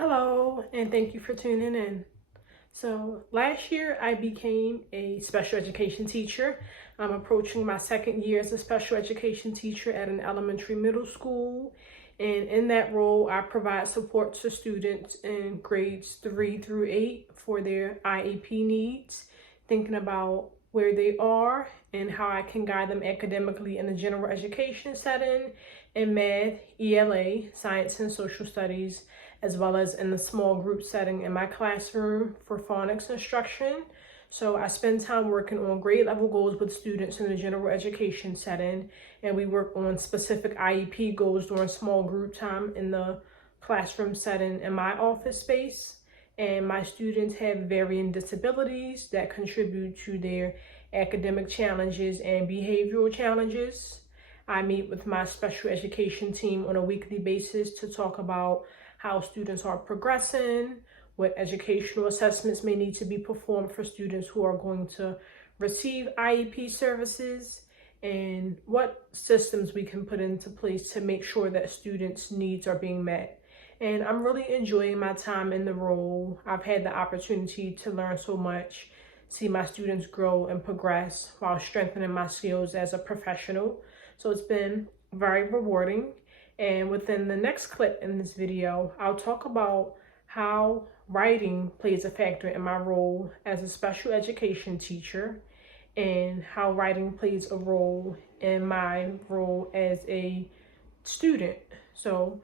Hello, and thank you for tuning in. So last year I became a special education teacher. I'm approaching my second year as a special education teacher at an elementary middle school. And in that role, I provide support to students in grades 3 through 8 for their IEP needs, thinking about where they are and how I can guide them academically in the general education setting, in math, ELA, science and social studies, as well as in the small group setting in my classroom for phonics instruction. So I spend time working on grade level goals with students in the general education setting, and we work on specific IEP goals during small group time in the classroom setting in my office space. And my students have varying disabilities that contribute to their academic challenges and behavioral challenges. I meet with my special education team on a weekly basis to talk about how students are progressing, what educational assessments may need to be performed for students who are going to receive IEP services, and what systems we can put into place to make sure that students' needs are being met. And I'm really enjoying my time in the role. I've had the opportunity to learn so much, see my students grow and progress while strengthening my skills as a professional. So it's been very rewarding. And within the next clip in this video, I'll talk about how writing plays a factor in my role as a special education teacher and how writing plays a role in my role as a student. So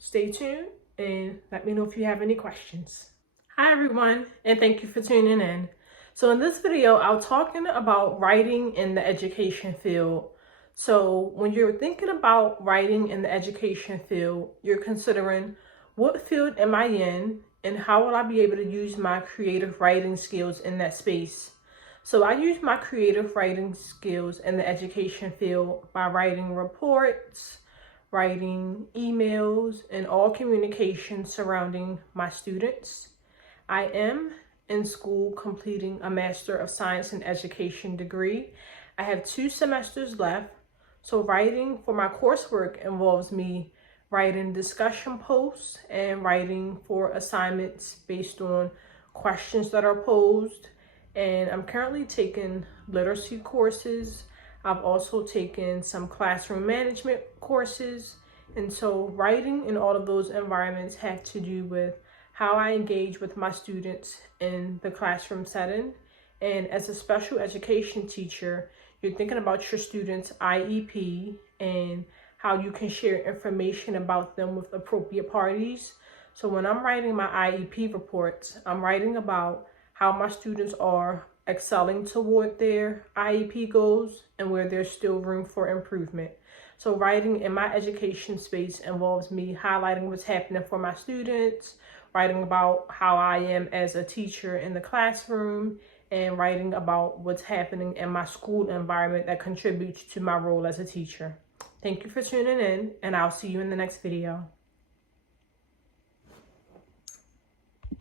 stay tuned and let me know if you have any questions. Hi everyone, and thank you for tuning in. So in this video, I'll talking about writing in the education field. So when you're thinking about writing in the education field, you're considering what field am I in and how will I be able to use my creative writing skills in that space. So I use my creative writing skills in the education field by writing reports, writing emails, and all communication surrounding my students. I am in school completing a Master of Science in Education degree. I have 2 semesters left. So writing for my coursework involves me writing discussion posts and writing for assignments based on questions that are posed. And I'm currently taking literacy courses. I've also taken some classroom management courses. And so writing in all of those environments have to do with how I engage with my students in the classroom setting. And as a special education teacher, you're thinking about your students' IEP and how you can share information about them with appropriate parties. So when I'm writing my IEP reports, I'm writing about how my students are excelling toward their IEP goals and where there's still room for improvement. So writing in my education space involves me highlighting what's happening for my students, writing about how I am as a teacher in the classroom, and writing about what's happening in my school environment that contributes to my role as a teacher. Thank you for tuning in, and I'll see you in the next video.